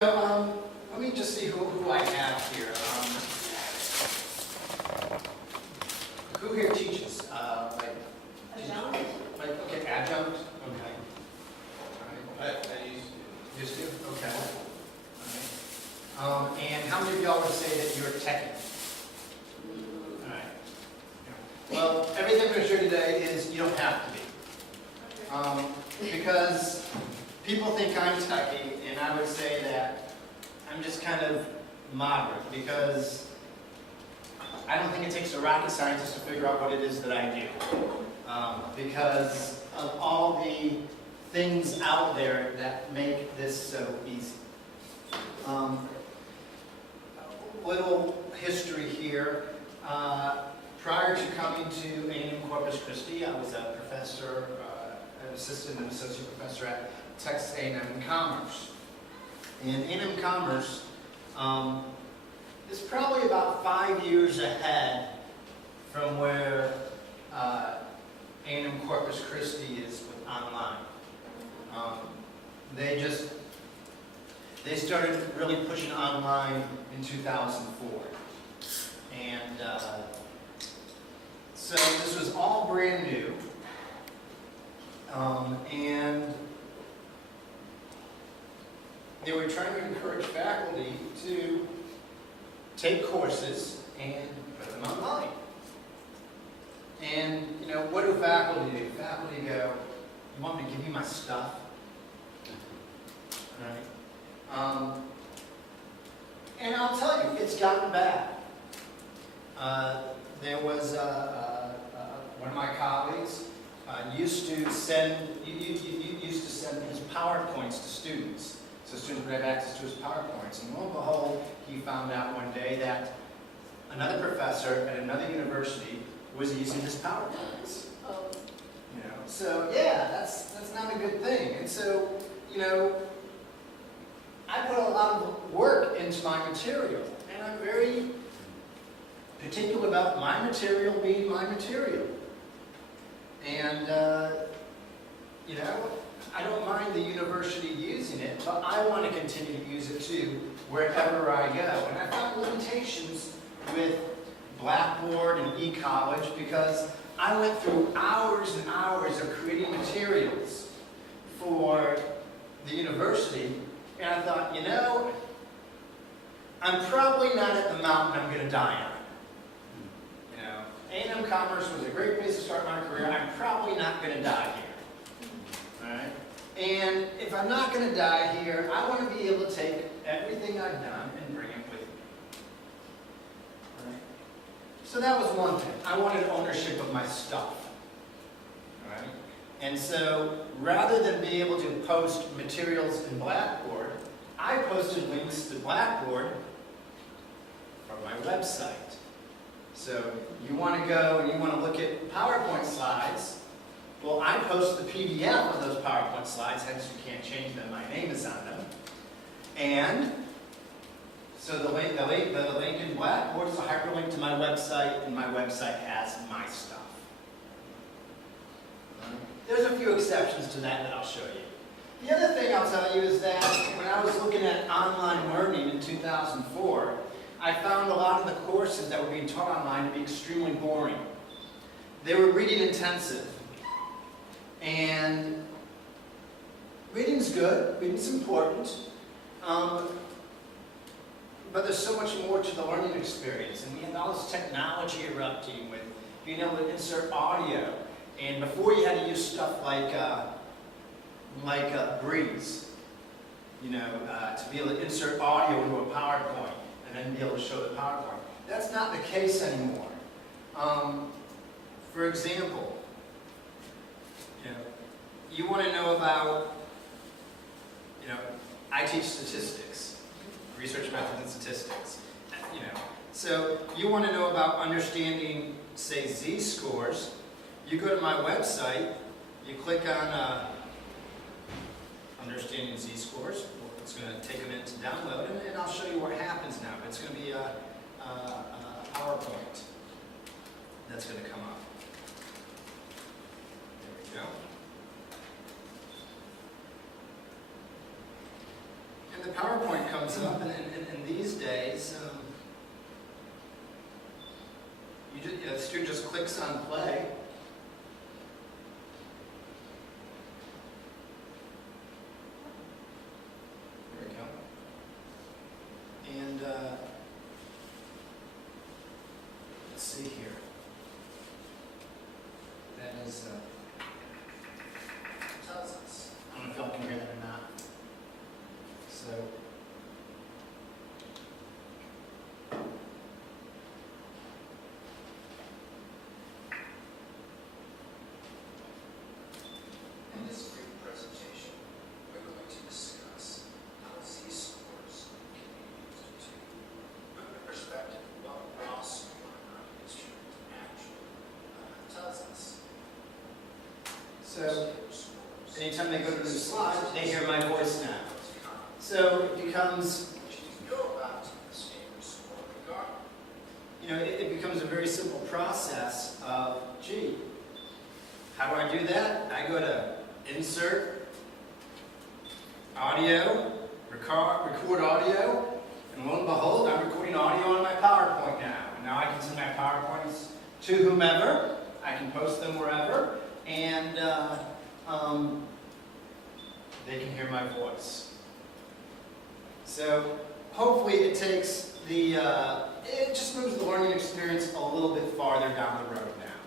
Let me just see who I have here. Who here teaches? Okay, adjunct? Okay. All right. I used to. Okay. All right. And how many of y'all would say that you're techie? All right. Well, everything we're going to share today is you don't have to be. Because people think I'm techie, and I would say that I'm just kind of moderate, because I don't think it takes a rocket scientist to figure out what it is that I do. Because of all the things out there that make this so easy. Little history here. Prior to coming to A&M Corpus Christi, I was a professor, an assistant and associate professor at Texas A&M Commerce. And A&M Commerce is probably about 5 years ahead from where A&M Corpus Christi is with online. They started really pushing online in 2004. And so this was all brand new. And they were trying to encourage faculty to take courses and put them online. And, you know, what do faculty do? Faculty go, you want me to give you my stuff? Right? And I'll tell you, it's gotten bad. There was one of my colleagues used to send his PowerPoints to students. So students would have access to his PowerPoints. And lo and behold, he found out one day that another professor at another university was using his PowerPoints. You know, so yeah, that's not a good thing. And so, you know, I put a lot of work into my material, and I'm very particular about my material being my material. And you know, I don't mind the university using it, but I want to continue to use it too wherever I go. And I found limitations with Blackboard and eCollege because I went through hours and hours of creating materials for the university, and I thought, you know, I'm probably not at the mountain I'm going to die on. You know, A&M Commerce was a great place to start my career. I'm probably not going to die here. All right? And if I'm not going to die here, I want to be able to take everything I've done and bring it with me. All right? So that was one thing. I wanted ownership of my stuff. All right? And so rather than be able to post materials in Blackboard, I posted links to Blackboard from my website. So you want to go and you want to look at PowerPoint slides. Well, I post the PDF of those PowerPoint slides, hence you can't change them. My name is on them. And so the link in Blackboard is a hyperlink to my website, and my website has my stuff. There's a few exceptions to that I'll show you. The other thing I'll tell you is that when I was looking at online learning in 2004, I found a lot of the courses that were being taught online to be extremely boring. They were reading intensive. And reading's good, reading's important, but there's so much more to the learning experience. And we had all this technology erupting with being able to insert audio. And before you had to use stuff like Breeze, you know, to be able to insert audio into a PowerPoint and then be able to show the PowerPoint. That's not the case anymore. For example, you know, you want to know about, you know, I teach statistics, research methods and statistics, you know. So you want to know about understanding, say, z-scores. You go to my website, you click on understanding z-scores. It's going to take a minute to download, and I'll show you what happens now. It's going to be a PowerPoint that's going to come up. There we go. And the PowerPoint comes up, and these days, the student just clicks on play. There we go. And let's see here. That is tells us. I don't know if y'all can hear that or not. So. In this brief presentation, we're going to discuss how Z-scores can be used to put in perspective what raw score our instrument actually tells us. So, anytime they go to the slide, they hear my voice now. So it becomes, it becomes a very simple process of, gee, how do I do that? I go to Insert, Audio, record audio, and lo and behold, I'm recording audio on my PowerPoint now. And now I can send my PowerPoints to whomever, I can post them wherever, and they can hear my voice. So hopefully it takes it just moves the learning experience a little bit farther down the road now.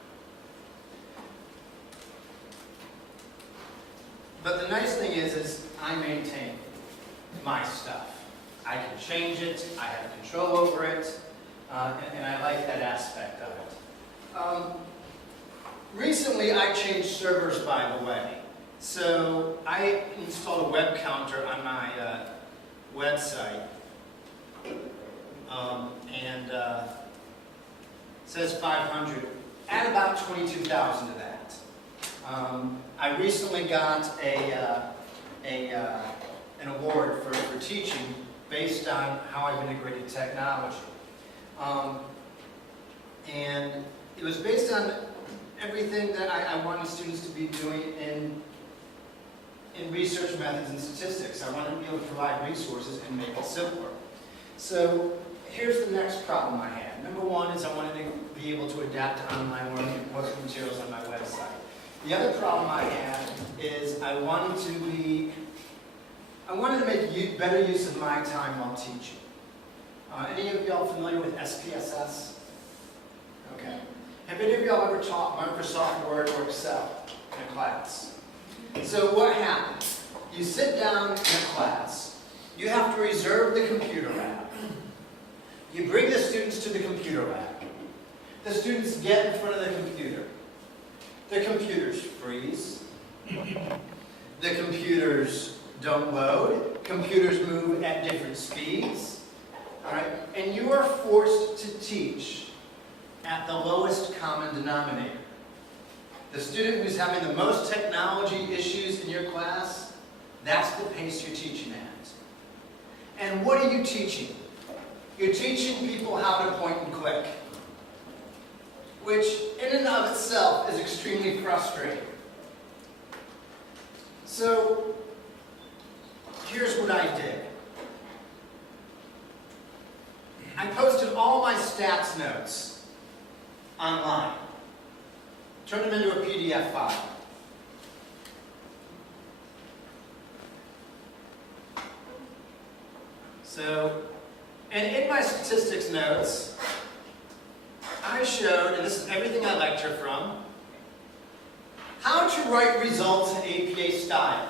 But the nice thing is I maintain my stuff. I can change it, I have control over it, and I like that aspect of it. Recently I changed servers, by the way. So I installed a web counter on my website, and it says 500. Add about 22,000 to that. I recently got an award for teaching based on how I've integrated technology, and it was based on everything that I wanted students to be doing in research methods and statistics. I wanted to be able to provide resources and make it simpler. So here's the next problem I had. Number one is I wanted to be able to adapt to online learning and post materials on my website. The other problem I had is I wanted to make better use of my time while teaching. Any of y'all familiar with SPSS? Okay. Have any of y'all ever taught Microsoft Word or Excel in a class? So what happens? You sit down in a class, you have to reserve the computer lab. You bring the students to the computer lab. The students get in front of the computer. The computers freeze. The computers don't load. Computers move at different speeds. All right? And you are forced to teach at the lowest common denominator. The student who's having the most technology issues in your class, that's the pace you're teaching at. And what are you teaching? You're teaching people how to point and click, which in and of itself is extremely frustrating. So here's what I did. I posted all my stats notes online. Turned them into a PDF file. So, and in my statistics notes, I showed, and this is everything I lecture from, how to write results in APA style.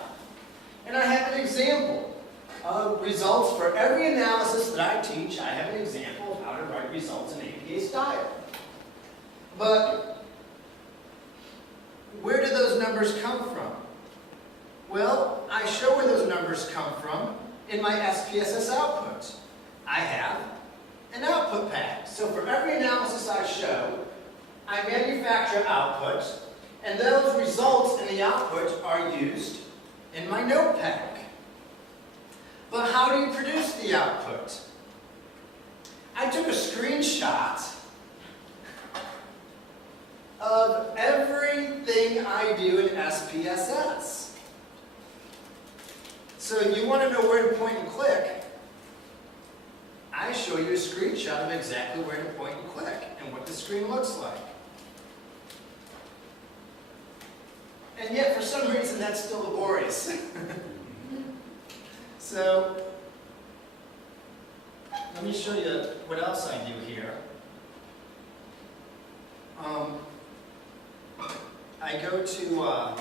And I have an example of results for every analysis that I teach. I have an example of how to write results in APA style. But where do those numbers come from? Well, I show where those numbers come from in my SPSS output. I have an output pack. So for every analysis I show, I manufacture output, and those results in the output are used in my note pack. But how do you produce the output? I took a screenshot of everything I do in SPSS. So you want to know where to point and click, I show you a screenshot of exactly where to point and click and what the screen looks like. And yet, for some reason, that's still laborious. So, let me show you what else I do here. I go to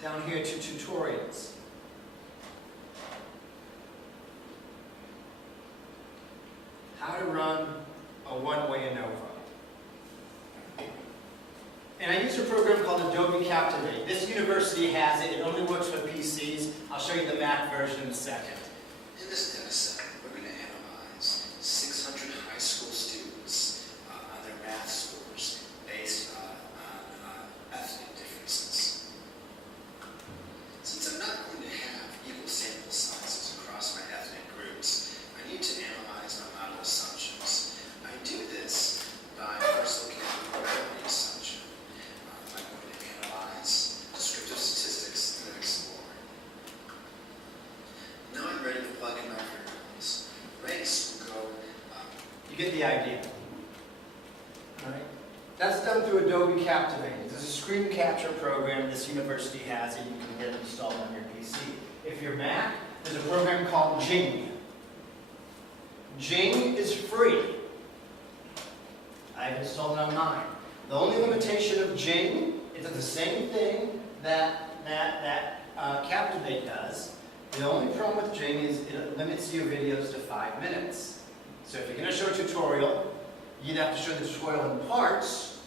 down here to tutorials. How to run a one-way ANOVA. And I use a program called Adobe Captivate. This university has it. It only works with PCs. I'll show you the Mac version in a second. In this data set, we're going to analyze 600 high school students on their math scores based on ethnic differences. Since I'm not going to have equal sample sizes across my ethnic groups, I need to analyze my model assumptions. I do this by first looking at the probability assumption. I'm going to analyze descriptive statistics and then explore. Now I'm ready to plug in my variables. Race will go You get the idea. All right. That's done through Adobe Captivate. It's a screen capture program this university has, and you can get it installed on your PC. If you're Mac, there's a program called Jing. Jing is free. I've installed it on mine. The only limitation of Jing is it's the same thing that Captivate does. The only problem with Jing is it limits your videos to 5 minutes. So if you're going to show a tutorial, you'd have to show the tutorial in parts,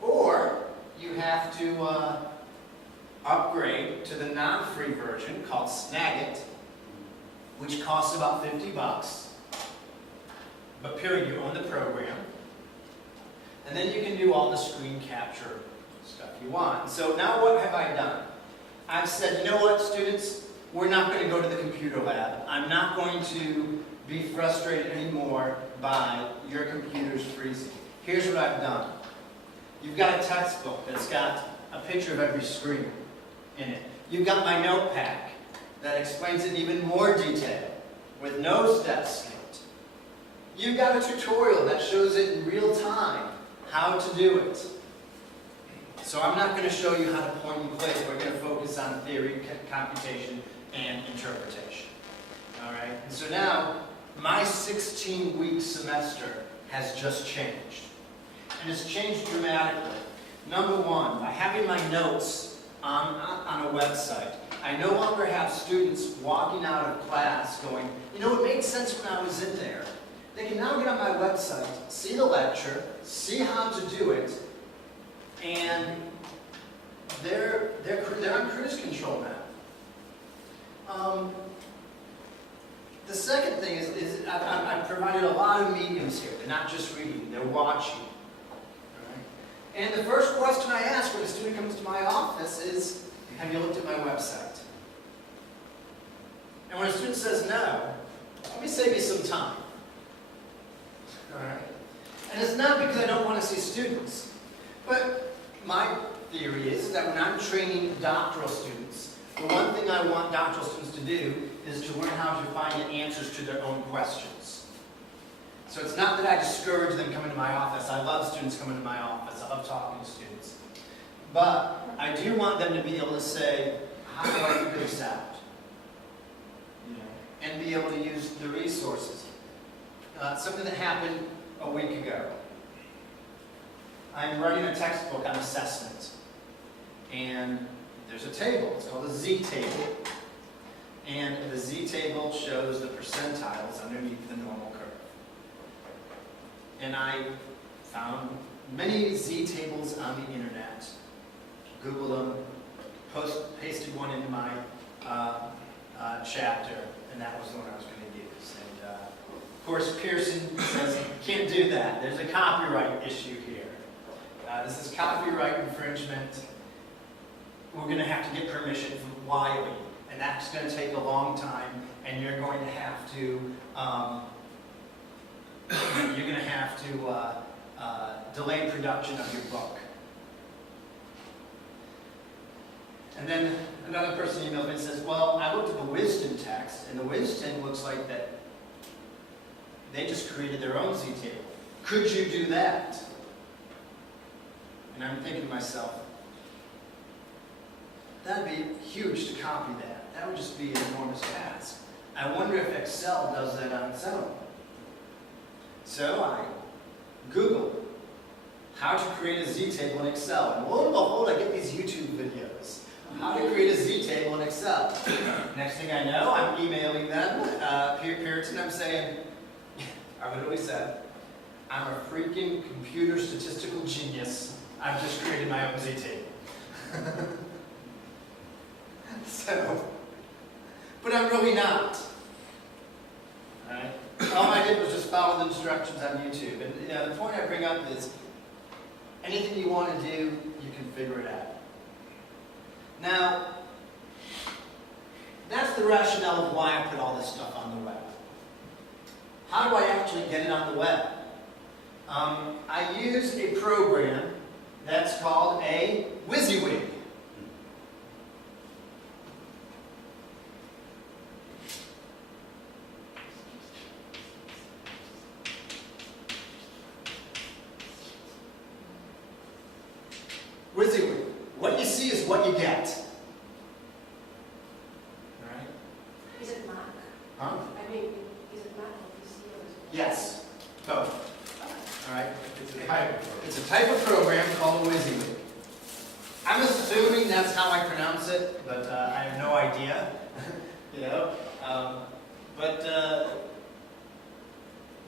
or you have to upgrade to the non-free version called Snagit, which costs about $50. But period, you own the program. And then you can do all the screen capture stuff you want. So now what have I done? I've said, you know what, students? We're not going to go to the computer lab. I'm not going to be frustrated anymore by your computers freezing. Here's what I've done. You've got a textbook that's got a picture of every screen in it. You've got my notepad that explains it in even more detail with no steps skipped. You've got a tutorial that shows it in real time how to do it. So I'm not going to show you how to point and click. We're going to focus on theory, computation, and interpretation. All right? And so now, my 16-week semester has just changed. And it's changed dramatically. Number one, by having my notes on a website, I no longer have students walking out of class going, you know, it made sense when I was in there. They can now get on my website, see the lecture, see how to do it, and they're on cruise control now. The second thing is I've provided a lot of mediums here. They're not just reading, they're watching. Right? And the first question I ask when a student comes to my office is, have you looked at my website? And when a student says no, let me save you some time. All right? And it's not because I don't want to see students, but my theory is that when I'm training doctoral students, the one thing I want doctoral students to do is to learn how to find answers to their own questions. So it's not that I discourage them coming to my office. I love students coming to my office. I love talking to students. But I do want them to be able to say, how do I figure this out? You know, and be able to use the resources. Something that happened a week ago. I'm writing a textbook on assessment. And there's a table. It's called a Z table. And the Z table shows the percentiles underneath the normal curve. And I found many Z tables on the internet, Googled them, pasted one into my chapter, and that was the one I was going to use. And of course, Pearson says, you can't do that. There's a copyright issue here. This is copyright infringement. We're going to have to get permission from Wiley, and that's going to take a long time, and you're going to have to delay production of your book. And then another person emailed me and says, well, I looked at the Wisdom text, and the Wisdom looks like that they just created their own z-table. Could you do that? And I'm thinking to myself, that'd be huge to copy that. That would just be an enormous task. I wonder if Excel does that on its own. So I Googled how to create a z-table in Excel. And lo and behold, I get these YouTube videos. How to create a z-table in Excel. Next thing I know, I'm emailing them, Puritan, I'm saying, I literally said, I'm a freaking computer statistical genius. I've just created my own z-table. So, but I'm really not. Alright? All I did was just follow the instructions on YouTube. And the point I bring up is, anything you want to do, you can figure it out. Now, that's the rationale of why I put all this stuff on the web. How do I actually get it on the web? I use a program that's called a WYSIWYG. WYSIWYG. What you see is what you get. All right? Is it Mac? Huh? I mean, is it Mac or PC or is it? Yes, both. All right? It's a type of program called a WYSIWYG. I'm assuming that's how I pronounce it, but I have no idea.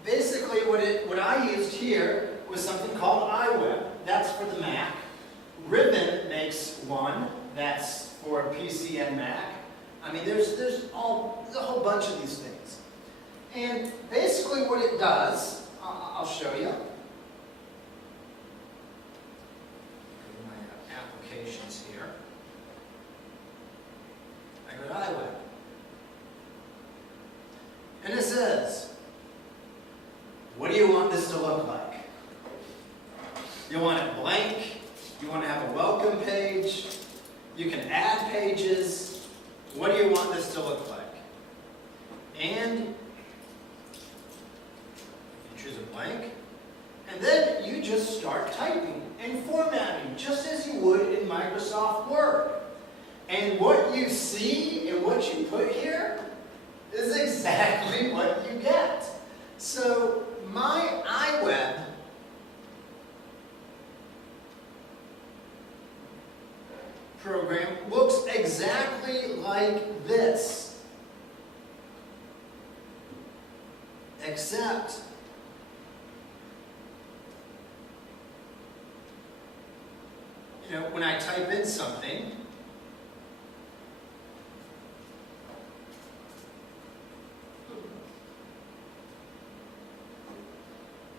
Basically, what I used here was something called iWeb. That's for the Mac. Ribbon makes one. That's for PC and Mac. I mean, there's a whole bunch of these things. And basically what it does, I'll show you. My applications here. I go to iWeb. And it says, what do you want this to look like? You want it blank? You want to have a welcome page? You can add pages. What do you want this to look like? And you choose a blank. And then you just start typing and formatting, just as you would in Microsoft Word. And what you see and what you put here is exactly what you get. So my iWeb program looks exactly like this, except when I type in something,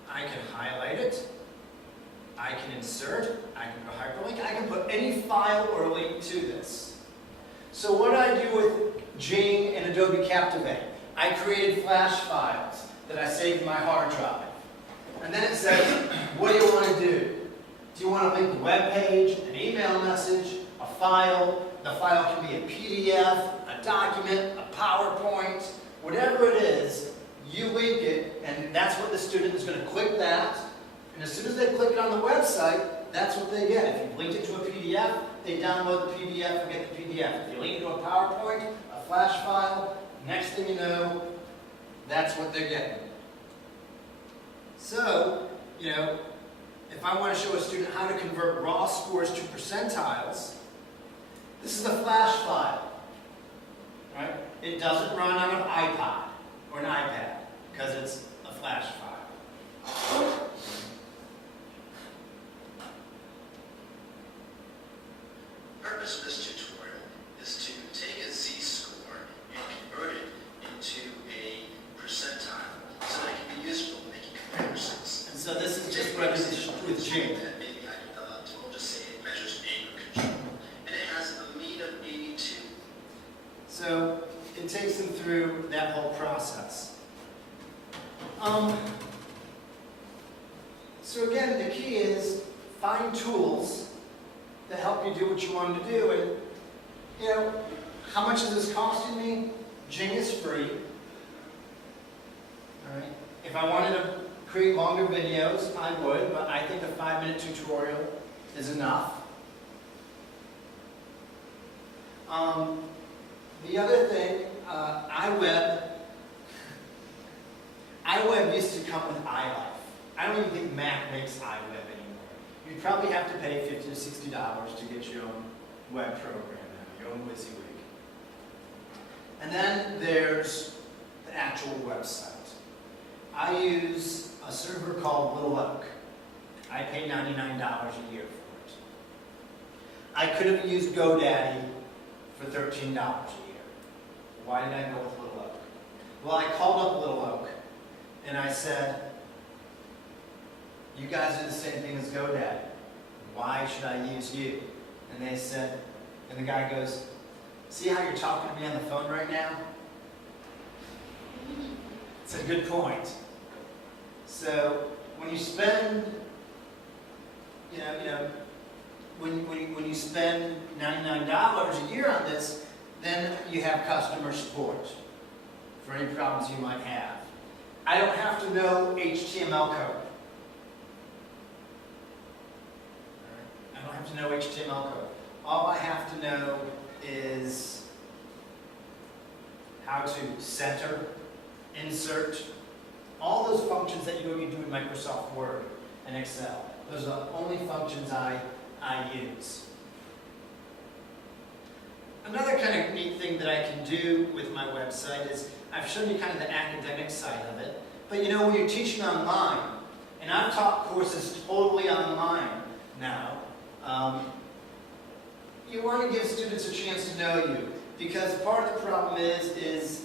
I can highlight it, I can insert, I can go hyperlink, I can put any file or link to this. So what I do with Jing and Adobe Captivate, I created flash files that I saved in my hard drive. And then it says, what do you want to do? Do you want to link a web page, an email message, a file? The file can be a PDF, a document, a PowerPoint, whatever it is, you link it, and that's what the student is going to click that. And as soon as they click it on the website, that's what they get. If you link it to a PDF, they download the PDF and get the PDF. If you link it to a PowerPoint, a flash file, next thing you know, that's what they're getting. So, if I want to show a student how to convert raw scores to percentiles, this is a flash file. Right? It doesn't run on an iPod or an iPad because it's a flash file. The purpose of this tutorial is to take a z-score and convert it into a percentile so that it can be useful in making comparisons. And so this is just what it is with Jing. That maybe I developed, we'll just say it measures anger control. And it has a mean of 82. So it takes them through that whole process. So again, the key is find tools that help you do what you want to do. And You know, how much is this costing me? Jing is free. All right. If I wanted to create longer videos, I would, but I think a 5-minute tutorial is enough. The other thing, iWeb used to come with iLife. I don't even think Mac makes iWeb anymore. You'd probably have to pay $50 to $60 to get your own web program now, your own WYSIWYG. And then there's the actual website. I use a server called Little Oak. I pay $99 a year for it. I could have used GoDaddy for $13 a year. Why did I go with Little Oak? Well, I called up Little Oak and I said, you guys do the same thing as GoDaddy. Why should I use you? And they said, and the guy goes, see how you're talking to me on the phone right now? It's a good point. So when you spend, when you spend $99 a year on this, then you have customer support for any problems you might have. I don't have to know HTML code. I don't have to know HTML code. All I have to know is how to center, insert, all those functions that you do in Microsoft Word and Excel. Those are the only functions I use. Another kind of neat thing that I can do with my website is, I've shown you kind of the academic side of it, but you know, when you're teaching online, and I've taught courses totally online now, you want to give students a chance to know you, because part of the problem is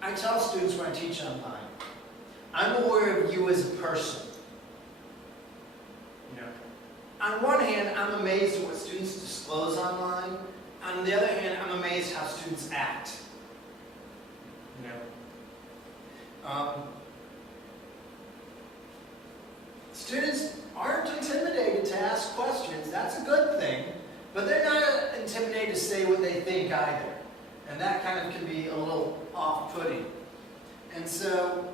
I tell students when I teach online, I'm aware of you as a person. You know, on one hand, I'm amazed at what students disclose online. On the other hand, I'm amazed how students act. You know, students aren't intimidated to ask questions. That's a good thing, but they're not intimidated to say what they think either, and that kind of can be a little off-putting. And so,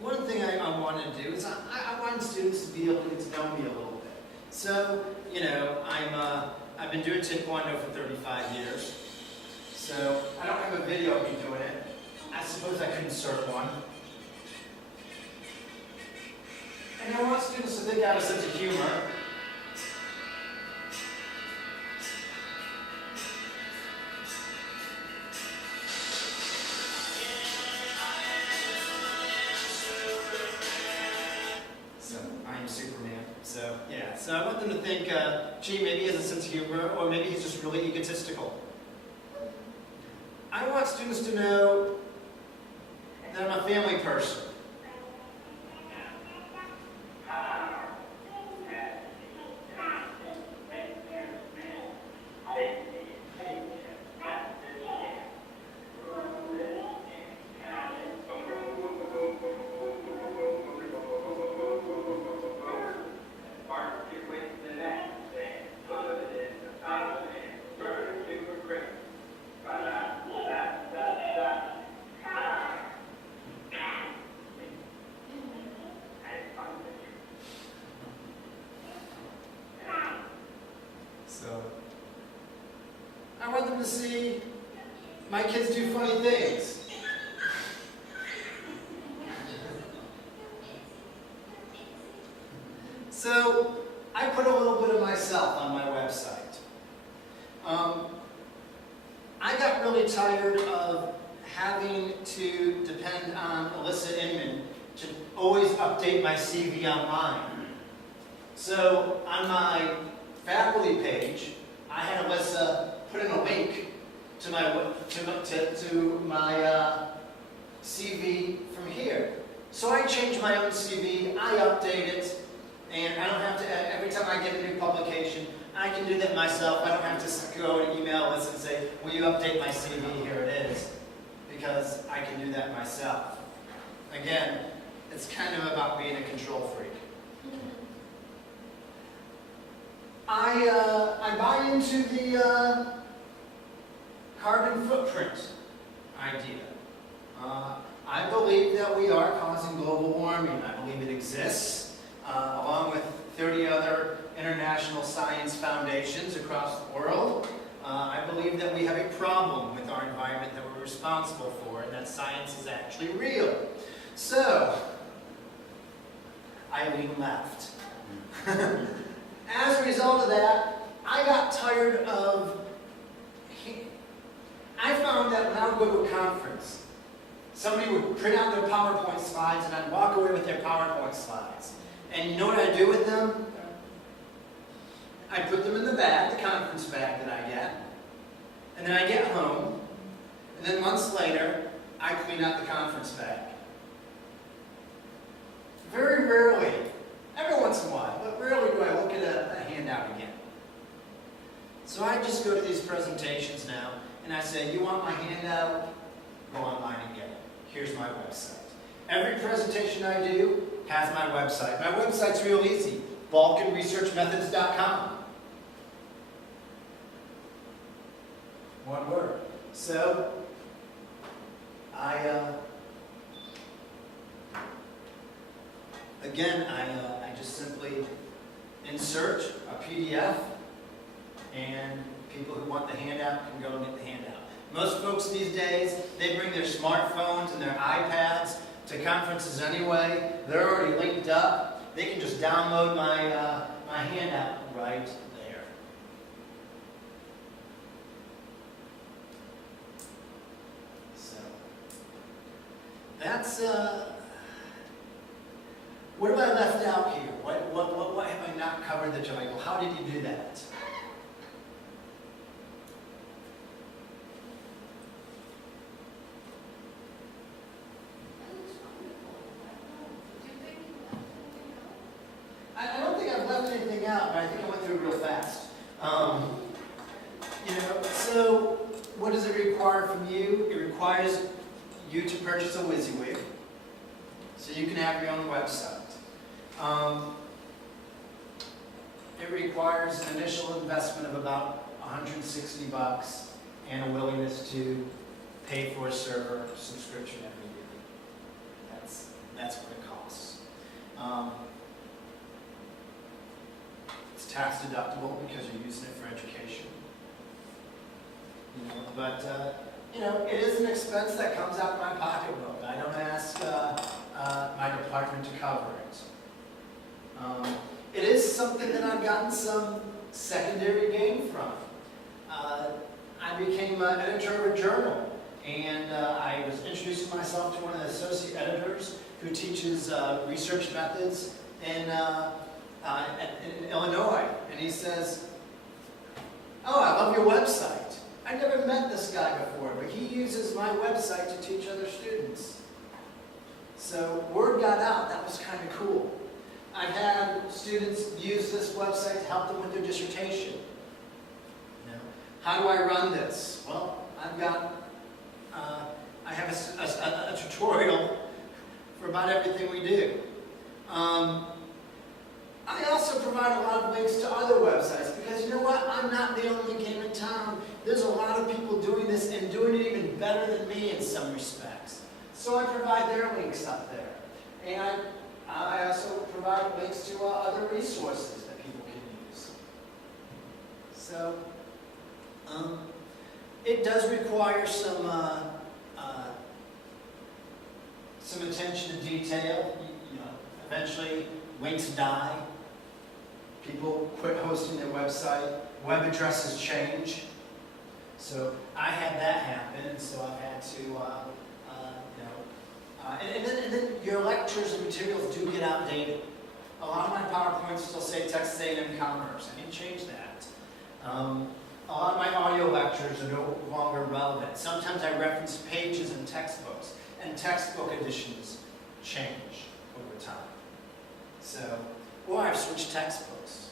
one thing I want to do is I want students to be able to get to know me a little bit. So, you know, I've been doing Taekwondo for 35 years, so I don't have a video of me doing it. I suppose I could insert one. And I want students to think I have a sense of humor. So, I am Superman. So, yeah. So I want them to think, gee, maybe he has a sense of humor, or maybe he's just really egotistical. I want students to know that I'm a family person. So, I want them to see my kids do funny things. So, I put a little bit of myself on my website. I got really tired of having to depend on Alyssa Inman to always update my CV online. So, on my faculty page, I had Alyssa put in a link to my CV from here. So I change my own CV, I update it, and I don't have to, every time I get a new publication, I can do that myself. I don't have to go and email Alyssa and say, will you update my CV? Here it is. Because I can do that myself. Again, it's kind of about being a control freak. I buy into the carbon footprint idea. I believe that we are causing global warming. I believe it exists, along with 30 other international science foundations across the world. I believe that we have a problem with our environment that we're responsible for, and that science is actually real. So, I lean left. As a result of that, I got tired of... I found that when I would go to a conference, somebody would print out their PowerPoint slides and I'd walk away with their PowerPoint slides. And you know what I'd do with them? I'd put them in the bag, the conference bag that I get. And then I get home, and then months later, I clean out the conference bag. Very rarely, every once in a while, but rarely do I look at a handout again. So I just go to these presentations now, and I say, you want my handout? Go online and get it. Here's my website. Every presentation I do has my website. My website's real easy, balkinresearchmethods.com. One word. So, I just simply insert a PDF, and people who want the handout can go and get the handout. Most folks these days, they bring their smartphones and their iPads to conferences anyway. They're already linked up. They can just download my handout right there. So, that's, what have I left out here? What have I not covered that you're like, well, how did you do that? I don't think I've left anything out, but I think I went through it real fast. So what does it require from you? It requires you to purchase a WYSIWYG, so you can have your own website. It requires an initial investment of about $160 and a willingness to pay for a server subscription every year. That's what it costs. It's tax deductible because you're using it for education. But it is an expense that comes out of my pocketbook. I don't ask my department to cover it. It is something that I've gotten some secondary gain from. I became an editor of a journal, and I was introducing myself to one of the associate editors who teaches research methods in Illinois, and he says, "Oh, I love your website. I never met this guy before, but he uses my website to teach other students." So word got out. That was kind of cool. I've had students use this website to help them with their dissertation. How do I run this? Well, I have a tutorial for about everything we do. I also provide a lot of links to other websites because you know what? I'm not the only game in town. There's a lot of people doing this and doing it even better than me in some respects. So I provide their links up there. And I also provide links to other resources that people can use. So, it does require some attention to detail. Eventually, links die. People quit hosting their website. Web addresses change. So I had that happen, and so I've had to, and then your lectures and materials do get outdated. A lot of my PowerPoints still say Texas A&M Commerce. I didn't change that. A lot of my audio lectures are no longer relevant. Sometimes I reference pages in textbooks, and textbook editions change over time. So, or I've switched textbooks.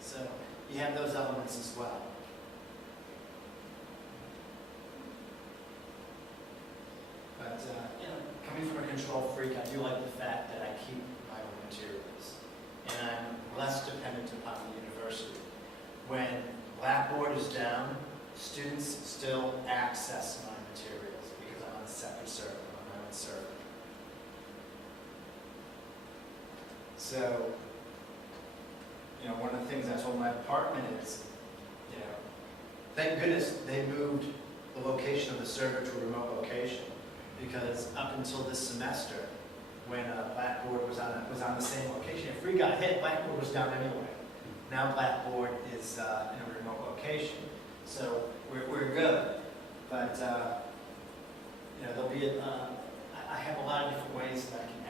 So you have those elements as well. But, coming from a control freak, I do like the fact that I keep my own materials. And I'm less dependent upon when Blackboard is down, students still access my materials because I'm on a separate server, on my own server. So, you know, one of the things I told my department is, you know, thank goodness they moved the location of the server to a remote location, because up until this semester, when Blackboard was on the same location, if we got hit, Blackboard was down anyway. Now Blackboard is in a remote location, so we're good. But you know, there'll be I have a lot of different ways that I can